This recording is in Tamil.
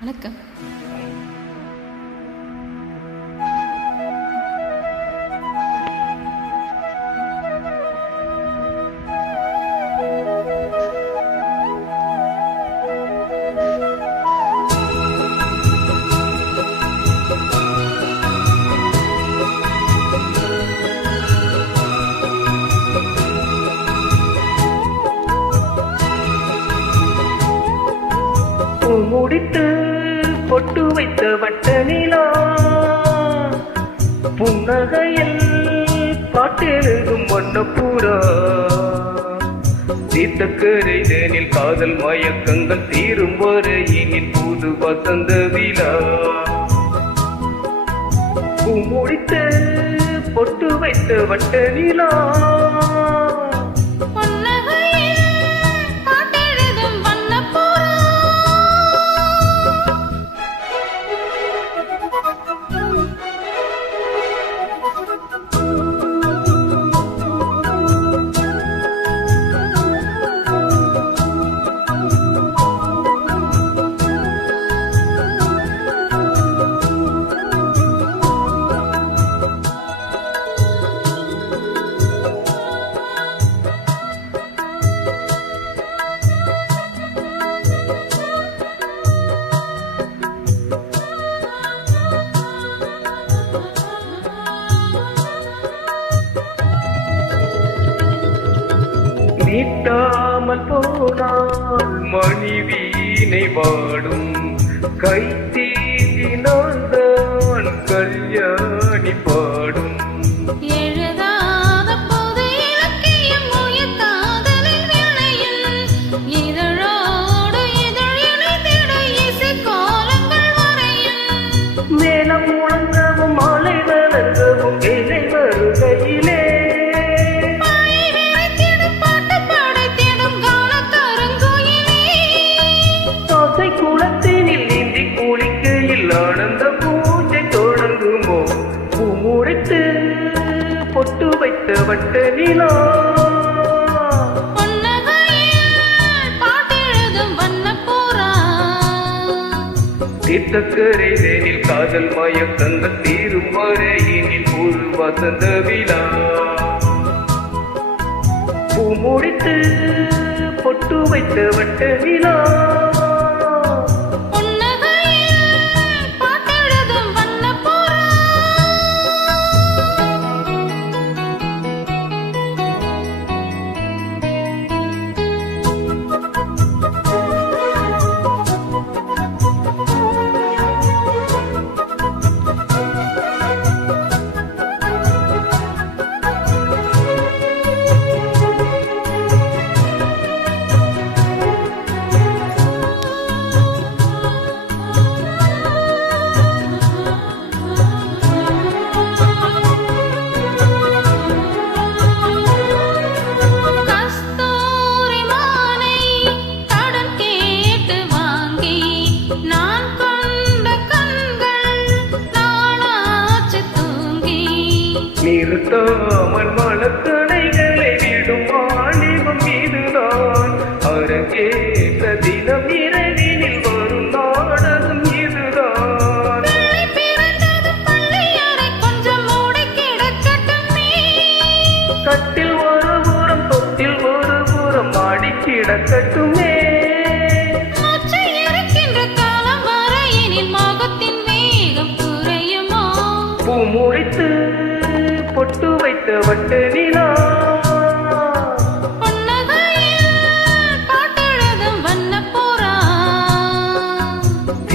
வணக்கம். முடித்து பொட்டு வைத்த வட்ட நிலா. புன்னகையில் பாட்டெழுதும் வண்ணப்பூரா. தீர்த்தக்கரைதனில் காதல் மயக்கங்கள் தீரும் வரையினில் புது வசந்த விழா. பூ முடித்து பொட்டு வைத்த வட்ட நிலா. நீட்டாமல் போனால் மணிவீனை வாடும். கை தீண்டினால் வைத்த வட்ட நிலா. தீர்த்தக்கரை தேனில் காதல் மயக்கங்கள் தீரும் வரையினில் ஒரு வசந்த விழா. பூ முடித்து பொட்டு வைத்த வட்ட விழா நிறுத்தாமல் மலத்தடைகளை விடும் வாலிபம் இதுதான். அரங்கேற்ற தினம் இரவினில் வரும் நாடகம் இதுதான். கட்டில் ஒரு புறம் தொட்டில் ஒரு புறம் ஆடி கிடக்கட்டும்